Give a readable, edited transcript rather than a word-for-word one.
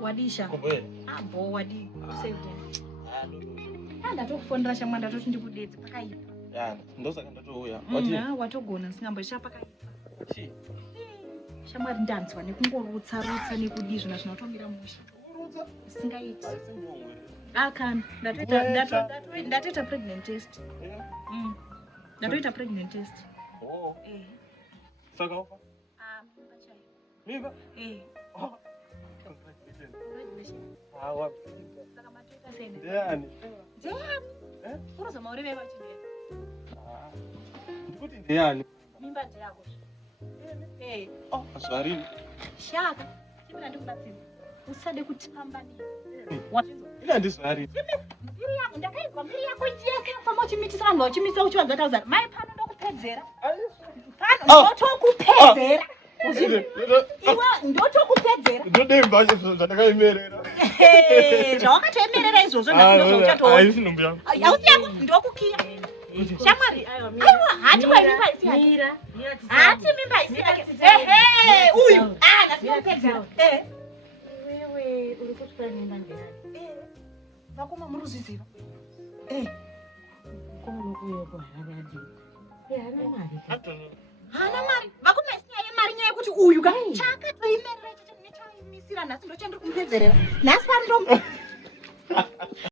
Wadisha. Abo wadi sebo. Ndatokufondera shamwa ndatoti ndikudedze pakaipa. Ndosaka ndatouya. Watogona singamboisha pakaipa. Shamwa ndanzwa nekungorutsa nekudi zvona zvinotomira musha. Singaiti. Akana ndatoita pregnant test. Ndatoita pregnant test. Oh. Saka ufa? Mimba chai. Mimba? Congratulations. Wapi? Saka matoita sene. Ndiani? Urozoma ureve vachidera. Ndikuti ndiani? Mimba dzako. Azvarini. Shaka. Chimira ndikubatsira. Usade kutamba ni. Ina ndizvarini. Mbiri yako ndakaizwa mbiri yako yese famba uchimitisa vanhu vachimisa uchiwanza tauzana. Mai pano ndokupedzera. Pano ndotokupedzera. Iwe ndotokupedzera. Ndodemba zvandakaimerera. Zvawakatoemerera izvozvo ndazvinozvo uchatoona. Haisi ndombi yangu. Hausi yangu ndokukiya. Shamwari. Aiwa hati mimba isi yake. Mira. Hati mimba isi yake. Uyu. Ndasindopedzera. Wewe ulikutwara mimba ndani. Vakoma muruziziva. Kono kuyo kwa hadi. Hana mari. Hana mari. Vakoma isiya mari nyaya yekuti uyu ka chakatoimerera ichi nechaisira nhasi ndochandiri kumpedzerera. Nhasi pano